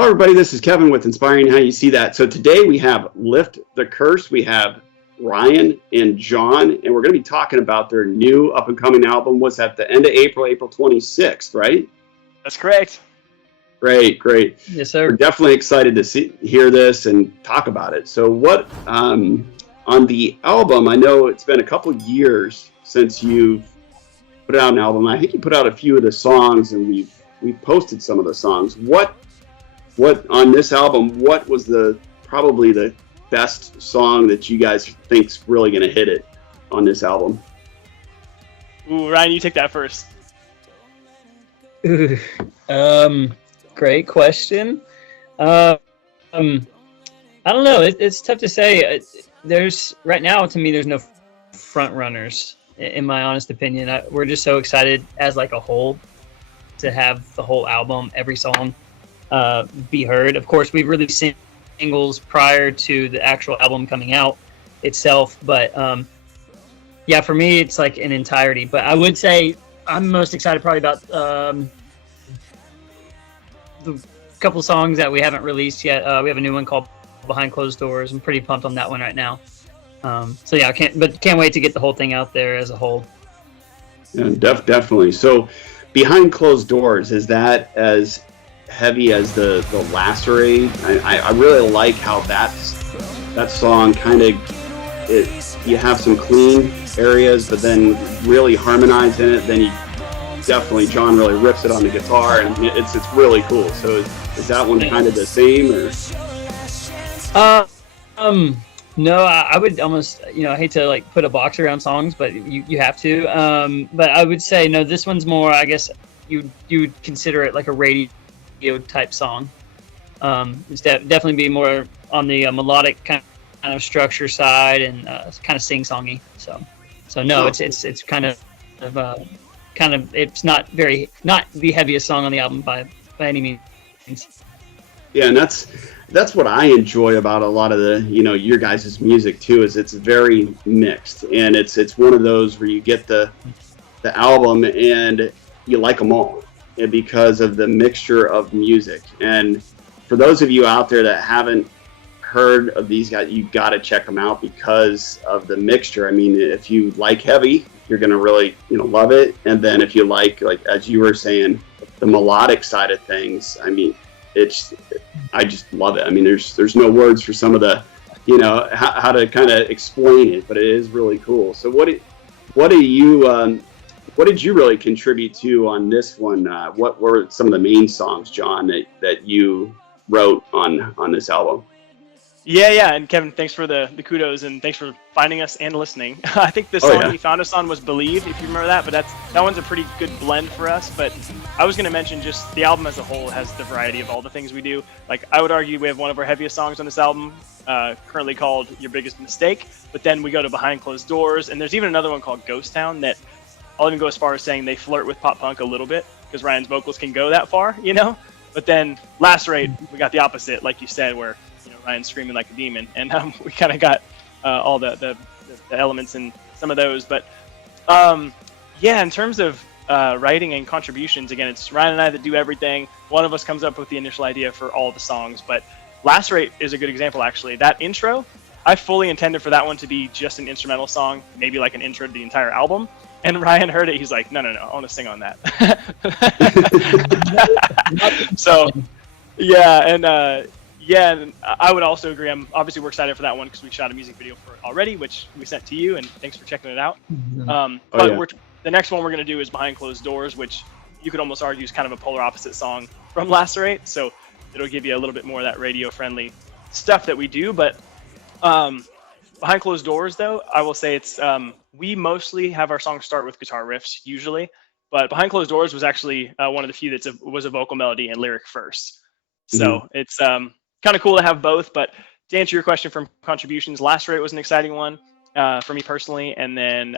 Hello, everybody. This is Kevin with Inspiring How You See That. So today we have Lift the Curse. We have Ryan and Jon, and we're going to be talking about their new up-and-coming album. Was at the end of April, April 26th, right? That's correct. Great. Yes, sir. We're definitely excited to hear this and talk about it. So what, on the album, I know it's been a couple of years since you've put out an album. I think you put out a few of the songs, and we've posted some of the songs. What on this album, what was probably the best song that you guys think's really going to hit it on this album? Ooh, Ryan, you take that first. Great question. I don't know. It's tough to say. Right now, to me, there's no front runners, in my honest opinion. We're just so excited as like a whole to have the whole album, every song, be heard. Of course, we've released singles prior to the actual album coming out itself, but yeah, for me, it's like an entirety. But I would say I'm most excited probably about the couple songs that we haven't released yet. We have a new one called Behind Closed Doors. I'm pretty pumped on that one right now. So yeah, can't wait to get the whole thing out there as a whole. Yeah, definitely. So Behind Closed Doors, is that as heavy as the Lacerate? I really like how that song kind of, you have some clean areas, but then really harmonized in it. Then Jon really rips it on the guitar, and it's really cool. So is that one kind of the same, or? No, I would almost, I hate to like put a box around songs, but you have to. But I would say no. This one's more, I guess you would consider it like a radio type song. It's definitely be more on the melodic kind of structure side, and kind of sing-songy. So no, it's kind of it's not the heaviest song on the album by any means. Yeah, and that's what I enjoy about a lot of the your guys' music too, is it's very mixed, and it's one of those where you get the album and you like them all, and because of the mixture of music. And for those of you out there that haven't heard of these guys, you got to check them out because of the mixture. I mean, if you like heavy, you're gonna really love it, and then if you like as you were saying, the melodic side of things, I mean, I just love it. I mean, there's no words for some of the how to kind of explain it, but it is really cool. So what did you really contribute to on this one? What were some of the main songs, Jon, that you wrote on this album? Yeah, and Kevin, thanks for the kudos, and thanks for finding us and listening. I think the song you found us on was Believe, if you remember that, but that one's a pretty good blend for us. But I was going to mention just the album as a whole has the variety of all the things we do. Like, I would argue we have one of our heaviest songs on this album, currently called Your Biggest Mistake, but then we go to Behind Closed Doors, and there's even another one called Ghost Town that I'll even go as far as saying they flirt with pop punk a little bit, because Ryan's vocals can go that far, But then Lacerate, we got the opposite, like you said, where Ryan's screaming like a demon, and we kind of got all the elements in some of those. But yeah, in terms of writing and contributions, again, it's Ryan and I that do everything. One of us comes up with the initial idea for all the songs, but Lacerate is a good example, actually. That intro, I fully intended for that one to be just an instrumental song, maybe like an intro to the entire album. And Ryan heard it, he's like, no, I want to sing on that. So, yeah, and I would also agree. Obviously, we're excited for that one because we shot a music video for it already, which we sent to you, and thanks for checking it out. The next one we're going to do is Behind Closed Doors, which you could almost argue is kind of a polar opposite song from Lacerate, so it'll give you a little bit more of that radio-friendly stuff that we do. But Behind Closed Doors, though, I will say it's we mostly have our songs start with guitar riffs, usually, but Behind Closed Doors was actually one of the few that was a vocal melody and lyric first. So it's kind of cool to have both. But to answer your question from contributions, Lacerate was an exciting one for me personally, and then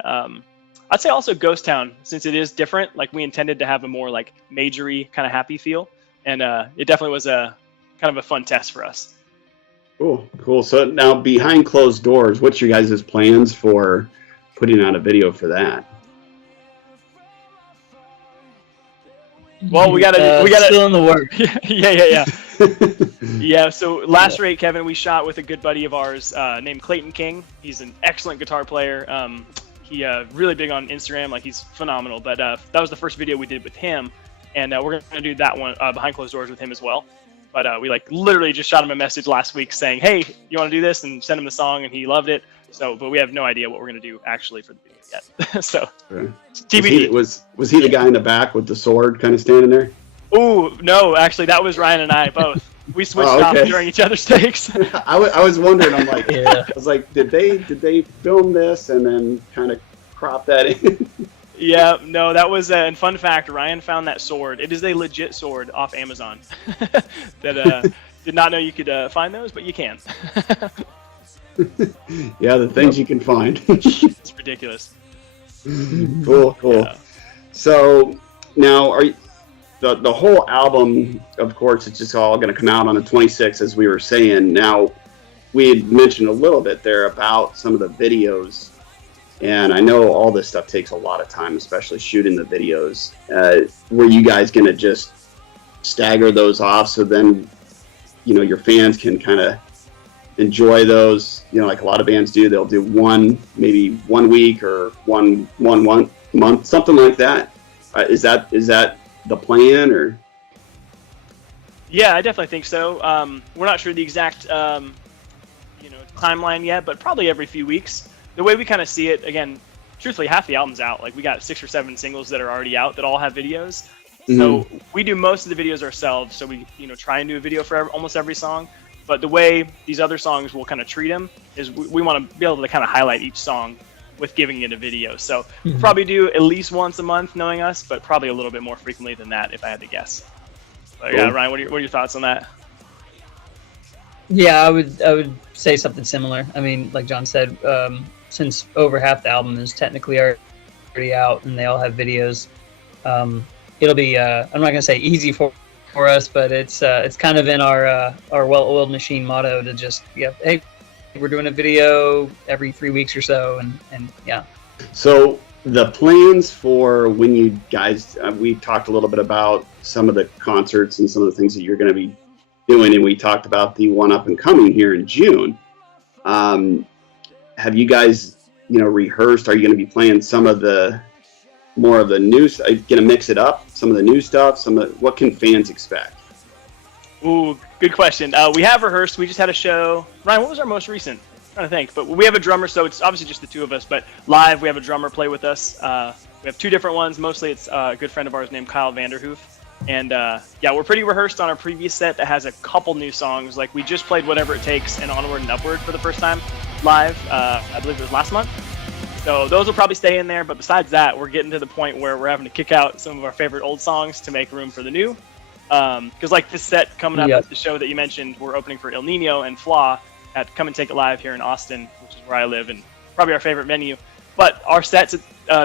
I'd say also Ghost Town, since it is different. Like, we intended to have a more like majory kind of happy feel, and it definitely was a kind of a fun test for us. Cool. So now, Behind Closed Doors, what's your guys' plans for putting out a video for that? Well, we gotta still in the work. Yeah. Yeah, so Lacerate, Kevin, we shot with a good buddy of ours named Clayton King. He's an excellent guitar player. He really big on Instagram, like he's phenomenal. But that was the first video we did with him, and we're gonna do that one behind closed doors with him as well. But we like literally just shot him a message last week saying, "Hey, you want to do this?" and send him the song, and he loved it. So, but we have no idea what we're gonna do actually for the video yet. So, TBD. Was he the guy in the back with the sword, kind of standing there? Oh no, actually, that was Ryan and I both. We switched off during each other's takes. I was wondering. I'm like, I was like, did they film this and then kind of crop that in? Yeah, no, that was and fun fact, Ryan found that sword. It is a legit sword off Amazon. That did not know you could find those, but you can. Yeah, the things you can find. It's ridiculous. Cool. Yeah. So now, are you, the whole album? Of course, it's just all going to come out on the 26th, as we were saying. Now, we had mentioned a little bit there about some of the videos. And I know all this stuff takes a lot of time, especially shooting the videos. Were you guys going to just stagger those off so then, your fans can kind of enjoy those? Like a lot of bands do. They'll do maybe 1 week or one month, something like that. Is that the plan, or? Yeah, I definitely think so. We're not sure the exact, timeline yet, but probably every few weeks. The way we kind of see it, again, truthfully, half the album's out. Like we got 6 or 7 singles that are already out that all have videos. Mm-hmm. So we do most of the videos ourselves. So we, try and do a video for almost every song. But the way these other songs will kind of treat them is we want to be able to kind of highlight each song with giving it a video. So we'll probably do at least once a month, knowing us, but probably a little bit more frequently than that if I had to guess. But yeah, Ryan, what are your thoughts on that? Yeah, I would say something similar. I mean, like John said, since over half the album is technically already out and they all have videos, it'll be I'm not gonna say easy for us, but it's kind of in our well-oiled machine motto to just hey, we're doing a video every 3 weeks or so, and yeah. So the plans for when you guys, we talked a little bit about some of the concerts and some of the things that you're going to be doing, and we talked about the one up and coming here in June. Have you guys, rehearsed? Are you going to be playing some of the more of the new? Are you going to mix it up? Some of the new stuff. What can fans expect? Ooh, good question. We have rehearsed. We just had a show. Ryan, what was our most recent? I'm trying to think. But we have a drummer, so it's obviously just the two of us. But live, we have a drummer play with us. We have 2 different ones. Mostly, it's a good friend of ours named Kyle Vanderhoof. And we're pretty rehearsed on our previous set that has a couple new songs. Like we just played Whatever It Takes and Onward and Upward for the first time live. I believe it was last month. So those will probably stay in there. But besides that, we're getting to the point where we're having to kick out some of our favorite old songs to make room for the new. Because like this set coming up at the show that you mentioned, we're opening for El Nino and Flaw at Come and Take It Live here in Austin, which is where I live and probably our favorite venue. But our sets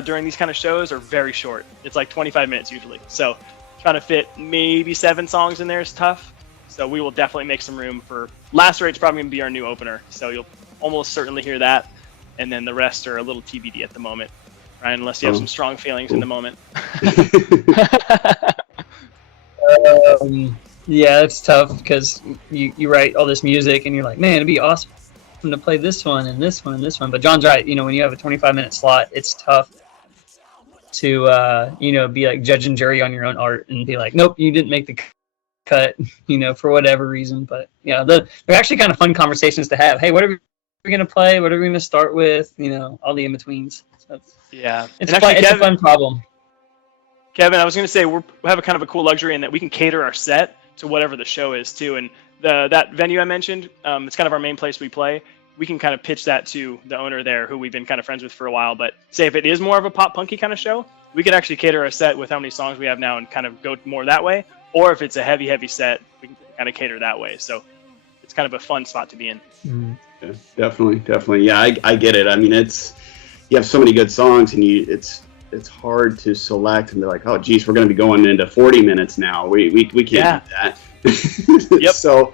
during these kind of shows are very short. It's like 25 minutes usually. So trying to fit maybe 7 songs in there is tough. So we will definitely make some room for Lacerate's probably going to be our new opener. So you'll almost certainly hear that. And then the rest are a little TBD at the moment. Ryan, unless you have some strong feelings in the moment. Yeah, it's tough because you write all this music and you're like, man, it'd be awesome to play this one and this one and this one. But John's right. When you have a 25-minute slot, it's tough to be like judge and jury on your own art and be like, nope, you didn't make the cut, for whatever reason. But they're actually kind of fun conversations to have. Hey, what are we gonna play? What are we gonna start with? All the in-betweens. So it's a fun problem. Kevin, I was gonna say we have a kind of a cool luxury in that we can cater our set to whatever the show is too. And that venue I mentioned, it's kind of our main place we play. We can kind of pitch that to the owner there, who we've been kind of friends with for a while. But say if it is more of a pop punky kind of show, we could actually cater our set with how many songs we have now and kind of go more that way. Or if it's a heavy set, we can kind of cater that way. So it's kind of a fun spot to be in. Mm-hmm. Yeah, definitely. Yeah, I get it. I mean, you have so many good songs, and it's hard to select and be like, oh, geez, we're going to be going into 40 minutes now. We can't do that. Yep. So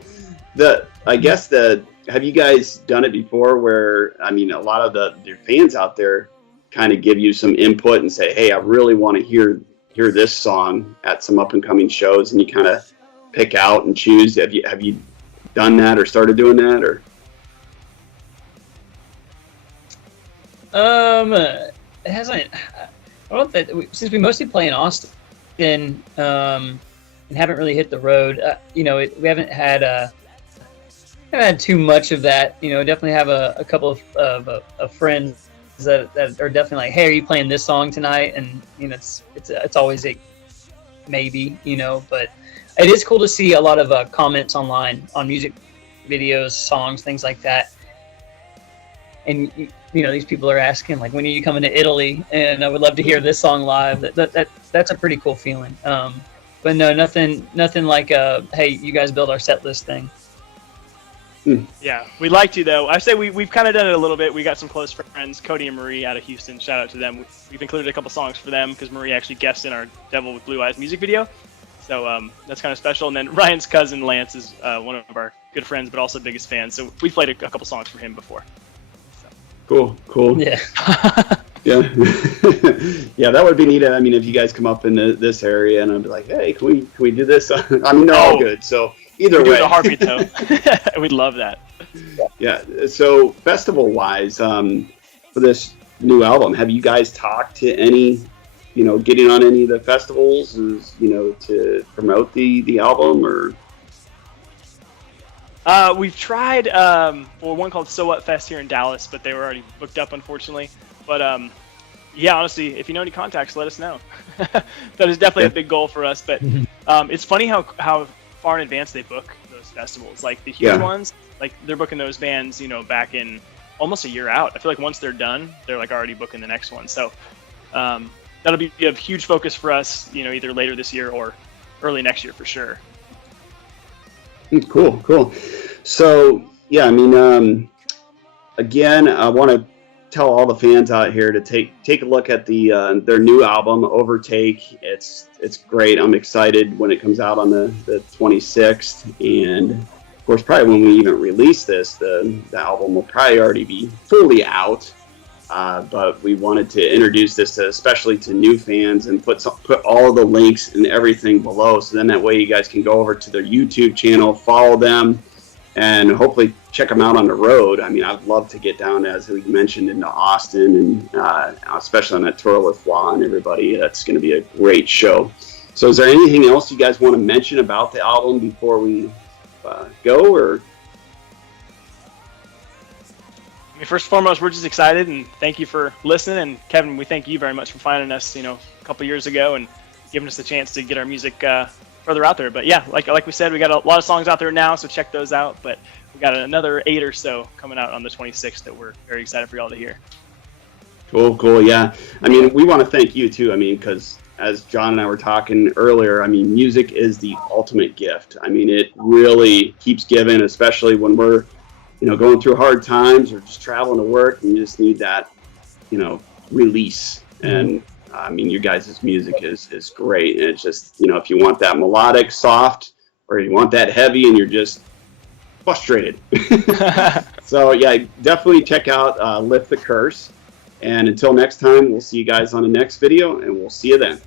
have you guys done it before where, a lot of your fans out there kind of give you some input and say, hey, I really want to hear this song at some up and coming shows, and you kind of pick out and choose? Have you done that or started doing that, or? It hasn't. I don't know that since we mostly play in Austin, and haven't really hit the road. We haven't had too much of that. Definitely have a couple of friends that are definitely like, hey, are you playing this song tonight? And it's always a maybe. But it is cool to see a lot of comments online on music videos, songs, things like that. And these people are asking like, when are you coming to Italy? And I would love to hear this song live. That's a pretty cool feeling. But no, nothing like hey, you guys build our set list thing. Yeah, we'd like to though. I say we've kind of done it a little bit. We got some close friends, Cody and Marie out of Houston. Shout out to them. We've included a couple songs for them because Marie actually guested in our Devil with Blue Eyes music video. So that's kind of special. And then Ryan's cousin Lance is one of our good friends, but also biggest fans. So we played a couple songs for him before. Cool. Yeah. Yeah. Yeah, that would be neat. I mean, if you guys come up in this area and I'd be like, hey, can we do this? I mean, they're all good. So either way. Do it a heartbeat though. We'd love that. Yeah. So festival-wise, for this new album, have you guys talked to any, getting on any of the festivals, to promote the album, or? We've tried one called So What Fest here in Dallas, but they were already booked up, unfortunately. But yeah, honestly, if you know any contacts, let us know. That is definitely a big goal for us. But it's funny how far in advance they book those festivals. Like the huge ones, like they're booking those bands, back in almost a year out. I feel like once they're done, they're like already booking the next one. So that'll be a huge focus for us, either later this year or early next year for sure. Cool. So, yeah, I mean, again, I want to tell all the fans out here to take a look at their new album, Overtake. It's great. I'm excited when it comes out on the 26th. And, of course, probably when we even release this, the album will probably already be fully out. But we wanted to introduce this especially to new fans and put all the links and everything below. So then that way you guys can go over to their YouTube channel, follow them, and hopefully check them out on the road. I mean, I'd love to get down, as we mentioned, into Austin, and especially on that tour with Flaw and everybody. That's going to be a great show. So is there anything else you guys want to mention about the album before we go, or? I mean, first and foremost, we're just excited, and thank you for listening. And Kevin, we thank you very much for finding us, a couple years ago and giving us the chance to get our music further out there. But yeah, like we said, we got a lot of songs out there now, so check those out. But we got another 8 or so coming out on the 26th that we're very excited for y'all to hear. Cool. Yeah. I mean, we want to thank you too. I mean, because as John and I were talking earlier, I mean, music is the ultimate gift. I mean, it really keeps giving, especially when we're, going through hard times or just traveling to work, and you just need that, release. And I mean, your guys' music is great. And it's just, if you want that melodic, soft, or you want that heavy and you're just frustrated. So yeah, definitely check out Lift the Curse. And until next time, we'll see you guys on the next video, and we'll see you then.